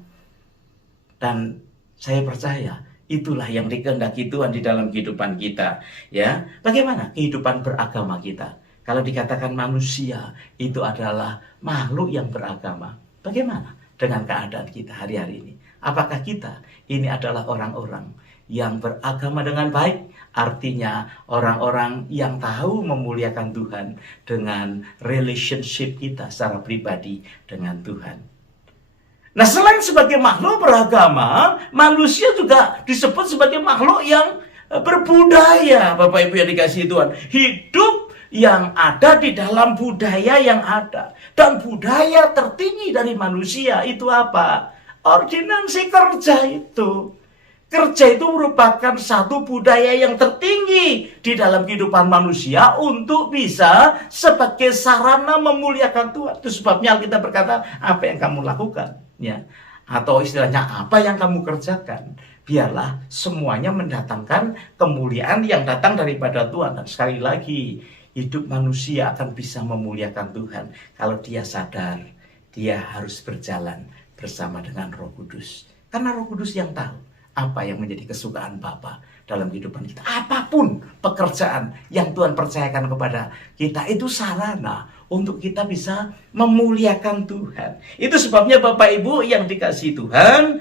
Dan saya percaya itulah yang dikehendaki Tuhan di dalam kehidupan kita. Ya, bagaimana kehidupan beragama kita? Kalau dikatakan manusia itu adalah makhluk yang beragama, bagaimana dengan keadaan kita hari-hari ini? Apakah kita ini adalah orang-orang yang beragama dengan baik? Artinya orang-orang yang tahu memuliakan Tuhan dengan relationship kita secara pribadi dengan Tuhan. Nah, selain sebagai makhluk beragama, manusia juga disebut sebagai makhluk yang berbudaya. Bapak Ibu yang dikasihi Tuhan, hidup yang ada di dalam budaya yang ada. Dan budaya tertinggi dari manusia itu apa? Ordinansi kerja itu. Kerja itu merupakan satu budaya yang tertinggi di dalam kehidupan manusia untuk bisa sebagai sarana memuliakan Tuhan. Itu sebabnya Alkitab berkata, apa yang kamu lakukan? Ya. Atau istilahnya, apa yang kamu kerjakan? Biarlah semuanya mendatangkan kemuliaan yang datang daripada Tuhan. Dan sekali lagi, hidup manusia akan bisa memuliakan Tuhan kalau dia sadar dia harus berjalan bersama dengan Roh Kudus. Karena Roh Kudus yang tahu apa yang menjadi kesukaan Bapa dalam kehidupan kita. Apapun pekerjaan yang Tuhan percayakan kepada kita, itu sarana untuk kita bisa memuliakan Tuhan. Itu sebabnya Bapak Ibu yang dikasihi Tuhan,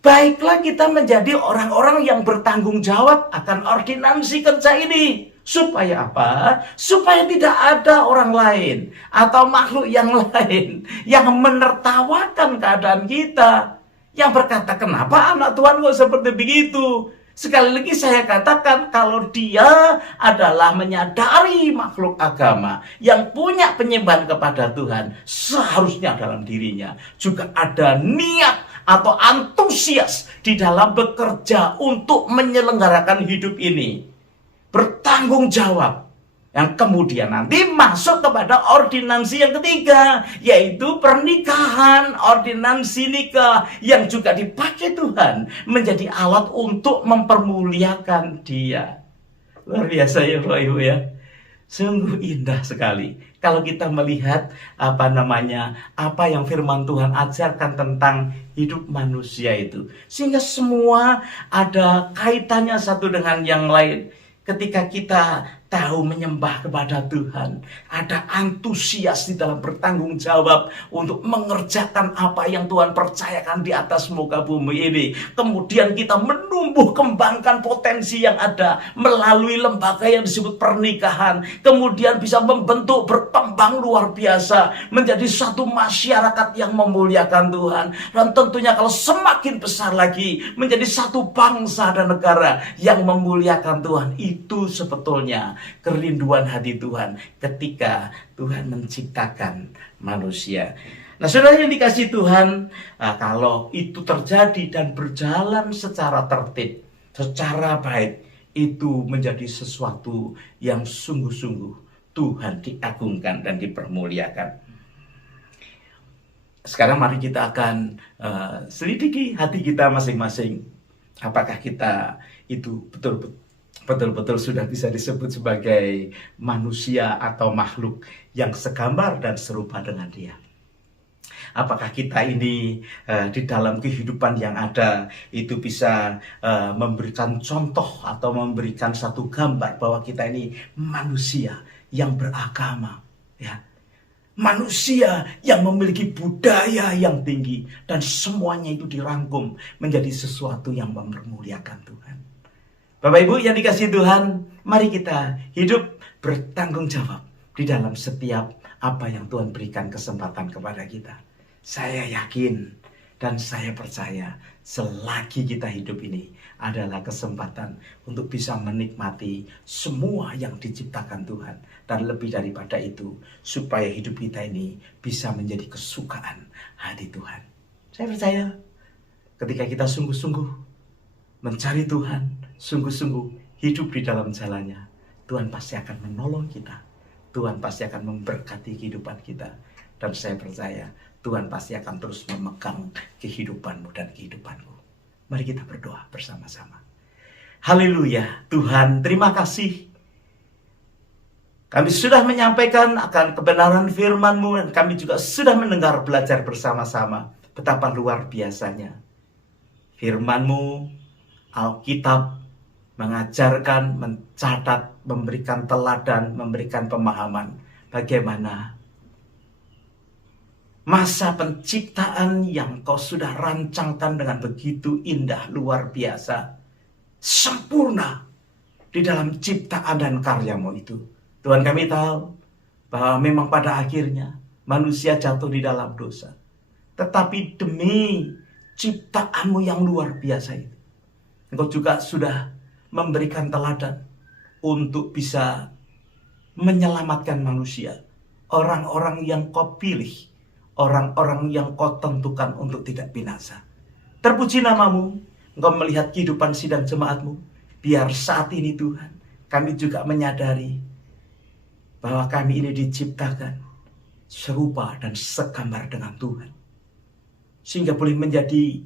baiklah kita menjadi orang-orang yang bertanggung jawab akan ordinansi kerja ini. Supaya apa? Supaya tidak ada orang lain atau makhluk yang lain yang menertawakan keadaan kita, yang berkata, kenapa anak Tuhan kok seperti begitu? Sekali lagi saya katakan, kalau dia adalah menyadari makhluk agama yang punya penyembahan kepada Tuhan, seharusnya dalam dirinya juga ada niat atau antusias di dalam bekerja untuk menyelenggarakan hidup ini. Bertanggung jawab. Yang kemudian nanti masuk kepada ordinansi yang ketiga, yaitu pernikahan, ordinansi nikah, yang juga dipakai Tuhan menjadi alat untuk mempermuliakan Dia. Luar biasa ya Bapak Ibu ya. Sungguh indah sekali kalau kita melihat apa yang firman Tuhan ajarkan tentang hidup manusia itu. Sehingga semua ada kaitannya satu dengan yang lain. Ketika kita tahu menyembah kepada Tuhan, ada antusias di dalam bertanggung jawab untuk mengerjakan apa yang Tuhan percayakan di atas muka bumi ini. Kemudian kita menumbuh kembangkan potensi yang ada melalui lembaga yang disebut pernikahan. Kemudian bisa membentuk, berkembang luar biasa menjadi satu masyarakat yang memuliakan Tuhan. Dan tentunya kalau semakin besar lagi menjadi satu bangsa dan negara yang memuliakan Tuhan. Itu sebetulnya kerinduan hati Tuhan ketika Tuhan menciptakan manusia. Nah, saudara yang dikasihi Tuhan, kalau itu terjadi dan berjalan secara tertib, secara baik, itu menjadi sesuatu yang sungguh-sungguh Tuhan diagungkan dan dipermuliakan. Sekarang mari kita akan selidiki hati kita masing-masing. Apakah kita itu betul-betul sudah bisa disebut sebagai manusia atau makhluk yang segambar dan serupa dengan Dia? Apakah kita ini di dalam kehidupan yang ada itu bisa memberikan contoh atau memberikan satu gambar bahwa kita ini manusia yang beragama, ya, manusia yang memiliki budaya yang tinggi, dan semuanya itu dirangkum menjadi sesuatu yang mempermuliakan Tuhan. Bapak Ibu yang dikasihi Tuhan, mari kita hidup bertanggung jawab di dalam setiap apa yang Tuhan berikan kesempatan kepada kita. Saya yakin dan saya percaya selagi kita hidup ini adalah kesempatan untuk bisa menikmati semua yang diciptakan Tuhan. Dan lebih daripada itu, supaya hidup kita ini bisa menjadi kesukaan hati Tuhan. Saya percaya ketika kita sungguh-sungguh mencari Tuhan, sungguh-sungguh hidup di dalam jalannya, Tuhan pasti akan menolong kita. Tuhan pasti akan memberkati kehidupan kita. Dan saya percaya Tuhan pasti akan terus memegang kehidupanmu dan kehidupanku. Mari kita berdoa bersama-sama. Haleluya. Tuhan, terima kasih. Kami sudah menyampaikan akan kebenaran firman-Mu dan kami juga sudah mendengar belajar bersama-sama. Betapa luar biasanya firman-Mu, Alkitab, mengajarkan, mencatat, memberikan teladan, memberikan pemahaman. Bagaimana masa penciptaan yang Kau sudah rancangkan dengan begitu indah, luar biasa, sempurna di dalam ciptaan dan karya-Mu itu. Tuhan, kami tahu bahwa memang pada akhirnya manusia jatuh di dalam dosa. Tetapi demi ciptaan-Mu yang luar biasa itu, Engkau juga sudah memberikan teladan untuk bisa menyelamatkan manusia. Orang-orang yang Kau pilih, orang-orang yang Kau tentukan untuk tidak binasa. Terpuji nama-Mu, Engkau melihat kehidupan sidang jemaat-Mu. Biar saat ini Tuhan, kami juga menyadari bahwa kami ini diciptakan serupa dan segambar dengan Tuhan. Sehingga boleh menjadi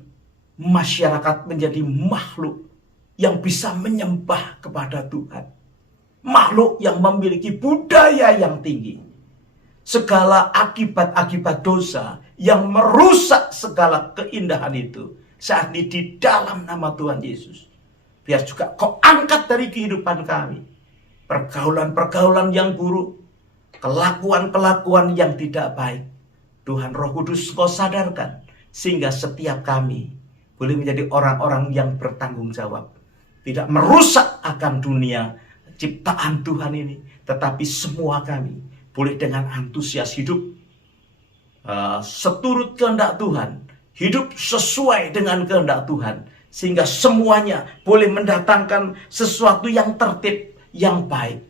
masyarakat, menjadi makhluk yang bisa menyembah kepada Tuhan. Makhluk yang memiliki budaya yang tinggi. Segala akibat-akibat dosa yang merusak segala keindahan itu saat ini di dalam nama Tuhan Yesus. Biar juga Kau angkat dari kehidupan kami pergaulan-pergaulan yang buruk, kelakuan-kelakuan yang tidak baik. Tuhan Roh Kudus Kau sadarkan, sehingga setiap kami boleh menjadi orang-orang yang bertanggung jawab. Tidak merusak akan dunia ciptaan Tuhan ini, tetapi semua kami boleh dengan antusias hidup seturut kehendak Tuhan, hidup sesuai dengan kehendak Tuhan, sehingga semuanya boleh mendatangkan sesuatu yang tertib, yang baik.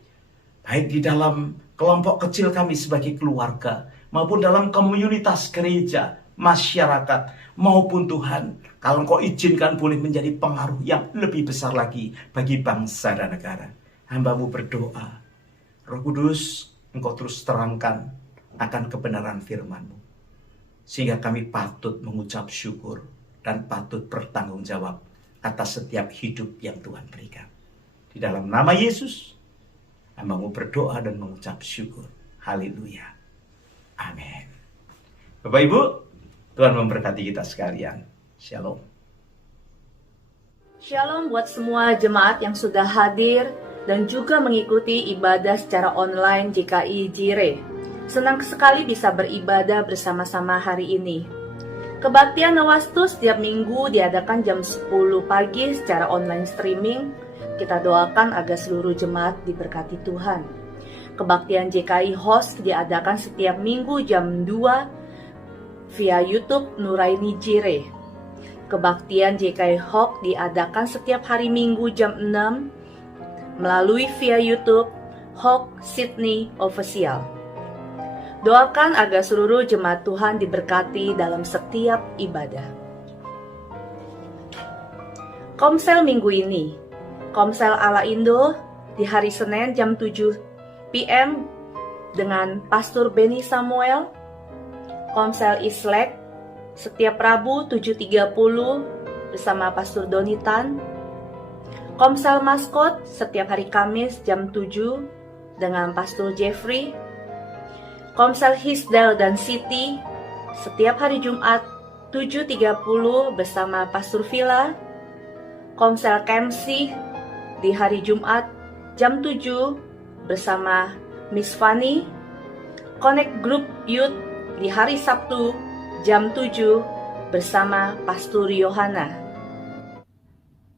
Baik di dalam kelompok kecil kami sebagai keluarga, maupun dalam komunitas gereja, masyarakat, maupun Tuhan, kalau Engkau izinkan boleh menjadi pengaruh yang lebih besar lagi bagi bangsa dan negara. Hamba-Mu berdoa, Roh Kudus, Engkau terus terangkan akan kebenaran firman-Mu, sehingga kami patut mengucap syukur dan patut bertanggung jawab atas setiap hidup yang Tuhan berikan. Di dalam nama Yesus, hamba-Mu berdoa dan mengucap syukur. Haleluya. Amin. Bapak Ibu, Tuhan memberkati kita sekalian. Shalom. Shalom buat semua jemaat yang sudah hadir dan juga mengikuti ibadah secara online GKI Jire. Senang sekali bisa beribadah bersama-sama hari ini. Kebaktian Nawastu setiap minggu diadakan jam 10 pagi secara online streaming. Kita doakan agar seluruh jemaat diberkati Tuhan. Kebaktian JKI Host diadakan setiap minggu jam 2 via YouTube Nuraini Jire. Kebaktian JKI Hock diadakan setiap hari Minggu jam 6 melalui via YouTube Hock Sydney Official. Doakan agar seluruh jemaat Tuhan diberkati dalam setiap ibadah. Komsel minggu ini, Komsel ala Indo di hari Senin jam 7 PM dengan Pastor Benny Samuel. Komsel Islek setiap Rabu 7.30 bersama Pastor Donitan. Komsel Maskot setiap hari Kamis jam 7 dengan Pastor Jeffrey. Komsel Hisdal dan Siti setiap hari Jumat 7.30 bersama Pastor Villa. Komsel Kemsi di hari Jumat jam 7 bersama Miss Fanny. Connect Group Youth di hari Sabtu jam 7 bersama Pastor Yohana.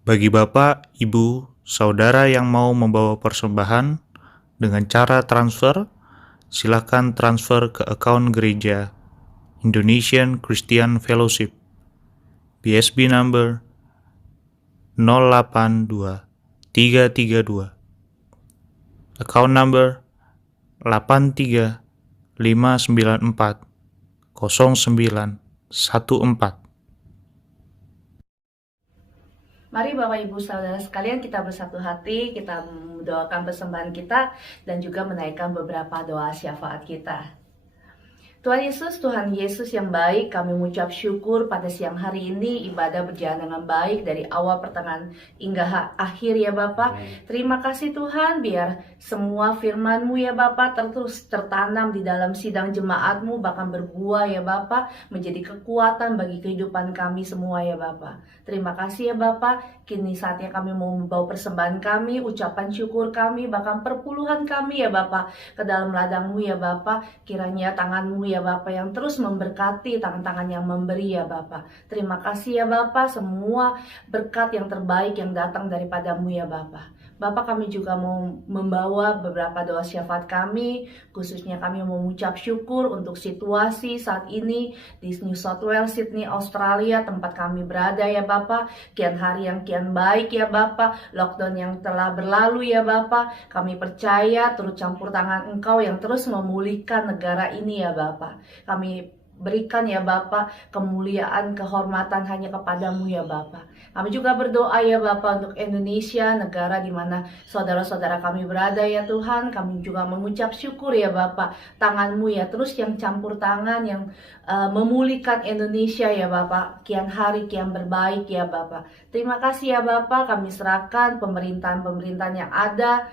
Bagi Bapak, Ibu, Saudara yang mau membawa persembahan dengan cara transfer, silakan transfer ke akun gereja Indonesian Christian Fellowship, BSB number 082 332, account number 83594 0914. Mari Bapak Ibu Saudara sekalian kita bersatu hati, kita mendoakan persembahan kita dan juga menaikkan beberapa doa syafaat kita. Tuhan Yesus yang baik, kami mengucap syukur pada siang hari ini ibadah berjalan dengan baik dari awal pertengahan hingga akhir ya Bapa. Terima kasih Tuhan, biar semua firman-Mu ya Bapa terus tertanam di dalam sidang jemaat-Mu, bahkan berbuah ya Bapa, menjadi kekuatan bagi kehidupan kami semua ya Bapa. Terima kasih ya Bapa, kini saatnya kami mau membawa persembahan kami, ucapan syukur kami, bahkan perpuluhan kami ya Bapa ke dalam ladang-Mu ya Bapa. Kiranya tangan-Mu ya Bapa yang terus memberkati, tangan-tangan yang memberi ya Bapa. Terima kasih ya Bapa, semua berkat yang terbaik yang datang daripada-Mu ya Bapa. Bapak, kami juga mau membawa beberapa doa syafaat kami, khususnya kami mau mengucap syukur untuk situasi saat ini di New South Wales, Sydney, Australia, tempat kami berada ya Bapak. Kian hari yang kian baik ya Bapak, lockdown yang telah berlalu ya Bapak. Kami percaya turut campur tangan Engkau yang terus memulihkan negara ini ya Bapak. Kami berikan ya Bapak kemuliaan, kehormatan hanya kepadamu ya Bapak. Kami juga berdoa ya Bapak untuk Indonesia, negara di mana saudara-saudara kami berada ya Tuhan. Kami juga mengucap syukur ya Bapak, tangan-Mu ya terus yang campur tangan, yang memulihkan Indonesia ya Bapak. Kian hari kian berbaik ya Bapak. Terima kasih ya Bapak, kami serahkan pemerintahan-pemerintahan yang ada,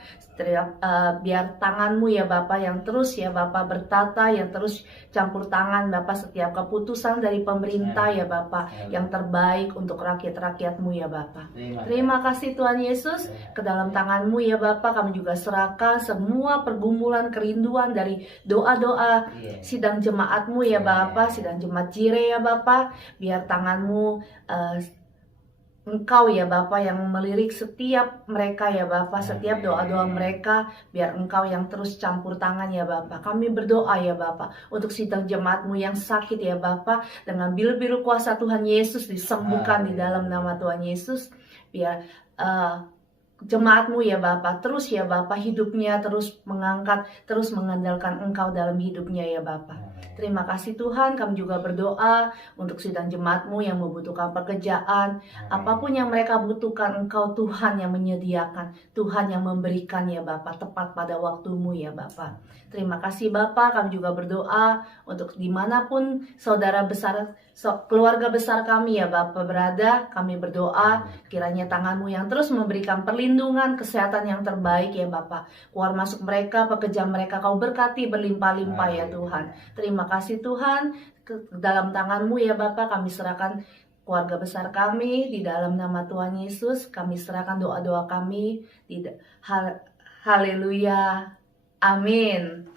biar tangan-Mu ya Bapak yang terus ya Bapak bertata, yang terus campur tangan Bapak setiap keputusan dari pemerintah ya Bapak, yang terbaik untuk rakyat-rakyat-Mu ya Bapak. Terima kasih Tuhan Yesus, ke dalam tangan-Mu ya Bapak kami juga serahkan semua pergumulan, kerinduan dari doa-doa sidang jemaat-Mu ya Bapak, sidang jemaat Jire ya Bapak. Biar tangan-Mu Engkau ya Bapa yang melirik setiap mereka ya Bapa, setiap doa-doa mereka, biar Engkau yang terus campur tangan ya Bapa. Kami berdoa ya Bapa untuk sidang jemaat-Mu yang sakit ya Bapa, dengan biru-biru kuasa Tuhan Yesus disembuhkan di dalam nama Tuhan Yesus. Biar jemaat-Mu ya Bapa terus ya Bapa hidupnya terus mengangkat, terus mengandalkan Engkau dalam hidupnya ya Bapa. Terima kasih Tuhan, kami juga berdoa untuk sidang jemaat-Mu yang membutuhkan pekerjaan. Apapun yang mereka butuhkan, Engkau Tuhan yang menyediakan, Tuhan yang memberikan ya Bapa, tepat pada waktu-Mu ya Bapa. Terima kasih Bapa, kami juga berdoa untuk dimanapun saudara besar, keluarga besar kami ya Bapa berada. Kami berdoa kiranya tangan-Mu yang terus memberikan perlindungan, kesehatan yang terbaik ya Bapa. Keluar masuk mereka, pekerjaan mereka Kau berkati berlimpah-limpah ya Tuhan. Terima kasih Tuhan, ke dalam tangan-Mu ya Bapa kami serahkan keluarga besar kami di dalam nama Tuhan Yesus. Kami serahkan doa-doa kami haleluya, amin.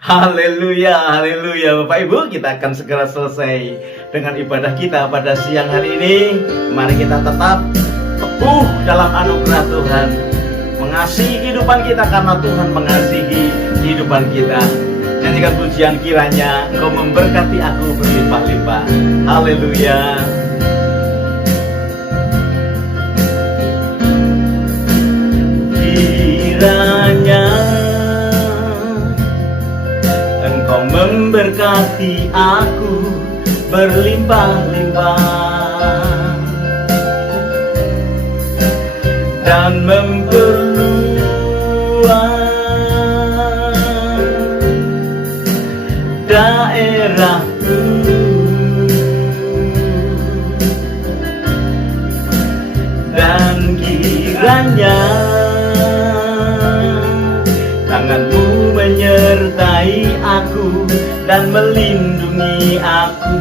Haleluya, haleluya. Bapak Ibu, kita akan segera selesai dengan ibadah kita pada siang hari ini. Mari kita tetap teguh dalam anugerah Tuhan, mengasihi kehidupan kita karena Tuhan mengasihi kehidupan kita. Nyanyikan pujian, kiranya Engkau memberkati aku berlimpah-limpah. Haleluya. Kiranya Engkau memberkati aku berlimpah-limpah dan memperluas daerahku, dan kiranya tangan-Mu menyertai aku dan melindungi aku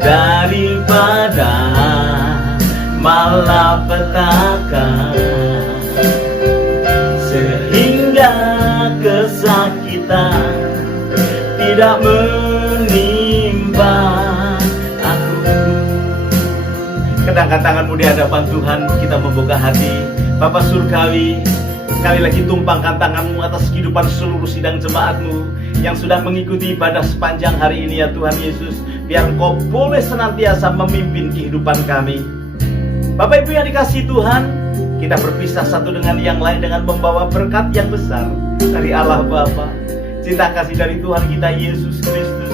daripada malapetaka, sehingga kesakitan tidak menimpa aku. Kedangkan tangan-Mu di hadapan Tuhan, kita membuka hati. Bapa Surgawi, sekali lagi tumpangkan tangan-Mu atas kehidupan seluruh sidang jemaat-Mu yang sudah mengikuti ibadah sepanjang hari ini ya Tuhan Yesus. Biar Engkau boleh senantiasa memimpin kehidupan kami. Bapak Ibu yang dikasihi Tuhan, kita berpisah satu dengan yang lain dengan membawa berkat yang besar dari Allah Bapa, cinta kasih dari Tuhan kita Yesus Kristus,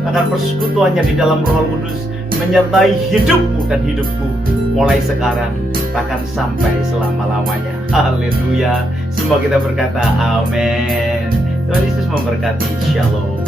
bahkan persekutuannya di dalam Roh Kudus menyertai hidupmu dan hidupku mulai sekarang bahkan sampai selama-lamanya. Haleluya. Semua kita berkata amin. Tuhan Yesus memberkati. Shalom.